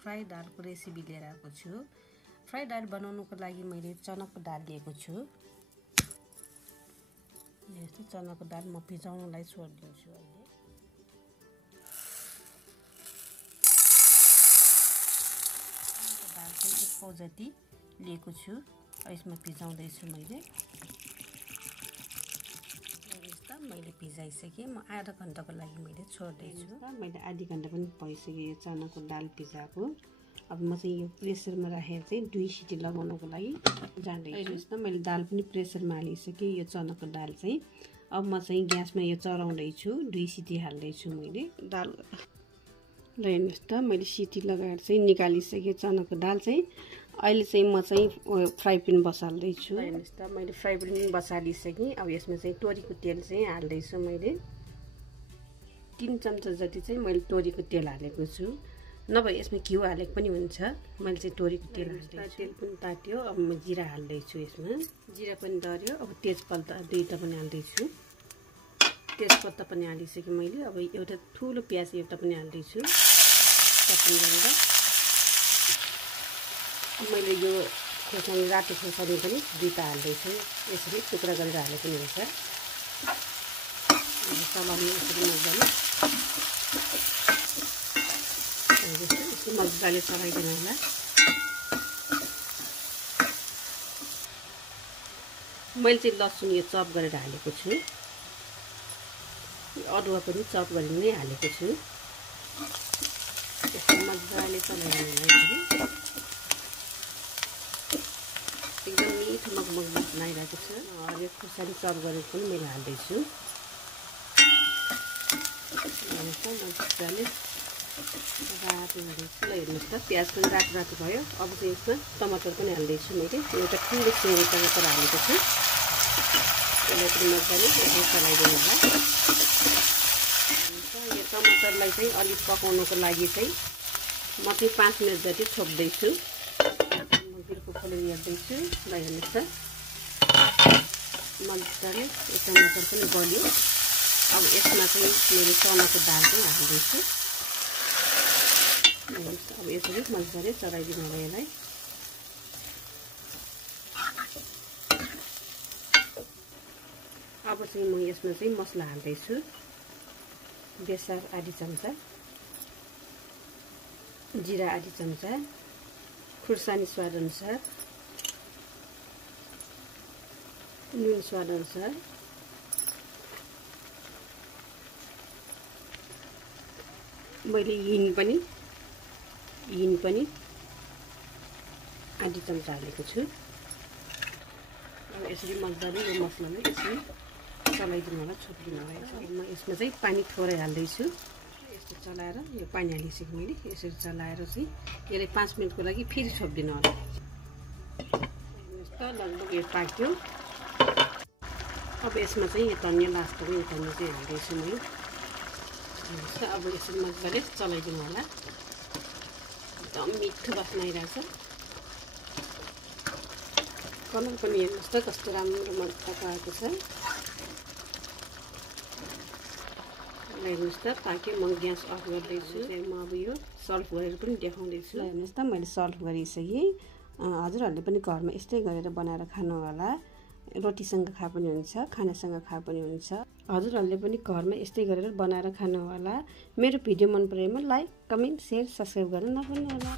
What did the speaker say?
Fry दालको recipe लिएर आएको छु। फ्राई दाल बनाउनुको लागि मैले चनाको दाल लिएको छु। यस्तो चनाको दाल म भिजाउनलाई छोडिदिन्छु अहिले। चनाको दाल चाहिँ 1 पाउ जति लिएको छु। यसमा भिजाउँदै छु मैले भिजाइसकेँ। म आधा घण्टाको लागि मैले छोड्दैछु। मैले आधी घण्टा पनि भइसक्यो यो चनाको दाल भिजाएको। अब म चाहिँ यो प्रेसरमा राखेर चाहिँ 2 सिटी लगाउनको लागि जाँदैछु। मैले दाल पनि प्रेसरमा हालिसकेँ यो चनाको दाल चाहिँ। अब म चाहिँ ग्यासमा यो चढाउँदैछु। 2 सिटी हाल्दैछु मैले दाल। ल हेर्नुहोस् त मैले सिटी लगाएर चाहिँ निकालिसकेँ चनाको दाल चाहिँ। अहिले चाहिँ म चाहिँ फ्राई प्यान बसाल्दैछु। हेर्नुहोस् त मैले फ्राई प्यान बसालिसकेँ। अब यसमा चाहिँ तोरीको तेल चाहिँ हाल्दैछु मैले। 3 चम्चा जति चाहिँ मैले तोरीको तेल हालेको छु। नभए यसमा घिउ हालेको पनि हुन्छ। मैले चाहिँ तोरीको तेल हाल्दैछु। तेल पनि तात्यो। अब म जिरा हाल्दैछु यसमा। जिरा पनि डर्यो। अब तेजपत्ता 2टा पनि हाल्दैछु। तेजपत्ता पनि हालिसकेँ मैले। अब एउटा ठुलो प्याज एउटा पनि हाल्दैछु चटनी गरेर। मैले यो खोर्सानी रातो खोर्सानी पनि 2टा हाल्दैछु। यसरी टुक्रा गरेर हाले पनि हुन्छ। चलाउने यसरी मजाले यस्तो मजाले चलाइदिनु होला। मैले चाहिँ लसुन यो चप गरेर हालेको छु। अदुवा पनि चप गरेर नै हालेको छु। यस्तो मजाले चलाइदिनु होला। एकदम मिठो मगमग बनाइरहेको छ। यो खुर्सानी चप गरेर पनि मैले हाल्दैछु। मजाले रातो हाल्दैछु। ल हेर्नुहोस् त प्याज पनि रातो रातो भयो। अब चाहिँ यसमा टमाटर पनि हाल्दैछु मैले। एउटा ठुलो सेरी टमाटर हालेको छु। यसलाई पनि मजाले यसरी चलाइदिनु होला। यो टमाटरलाई चाहिँ अलिक पकाउनको लागि चाहिँ म चाहिँ 5 मिनट जति छोप्दैछु। मन्दिरको खोलेर हेर्दैछु। ल हेर्नुहोस् त मजाले यो टमाटर पनि गल्यो। अब यसमा चाहिँ मैले चनाको दाल चाहिँ हाल्दैछु। अब यसरी मजाले चलाइदिनु होला यसलाई। अब चाहिँ म यसमा चाहिँ मसला हाल्दैछु। बेसार आधी चम्चा, जिरा आधी चम्चा, खुर्सानी स्वाद अनुसार, नुन स्वाद अनुसार, मैले हिङ पनि आधी चम्चा हालेको छु। अब यसरी मजाले यो मसलालाई यसरी चलाइदिनु होला, छोपिदिनु होला। म यसमा चाहिँ पानी थोरै हाल्दैछु। यस्तो चलाएर यो पानी हालिसकेँ मैले। यसरी चलाएर चाहिँ यसलाई 5 मिनटको लागि फेरि छोपिदिनु होला। हेर्नुहोस् त लगभग यो पाक्यो। अब यसमा चाहिँ यो धनिया लास्टमा यो धनिया चाहिँ हाल्दैछु मैले। अब यसरी मजाले चलाइदिनु होला। एकदम मिठो बास्ना आइरहेछ। कलर पनि हेर्नुहोस् त कस्तो राम्रो मजाको आएको छ। हेर्नुहोस् त पाक्यो। म ग्यास अफ गर्दैछु। म अब यो सर्भ गरेर पनि देखाउँदैछु। हेर्नुहोस् त मैले सर्भ गरिसकेँ। हजुरहरूले पनि घरमा यस्तै गरेर बनाएर खानु होला। रोटीसँग खा पनि हुन्छ, खानासँग खा पनि हुन्छ। हजुरहरूले पनि घरमा यस्तै गरेर बनाएर खानु होला। मेरो भिडियो मन परेमा लाइक, कमेन्ट, सेयर, सब्सक्राइब गर्न नभुल्नु होला।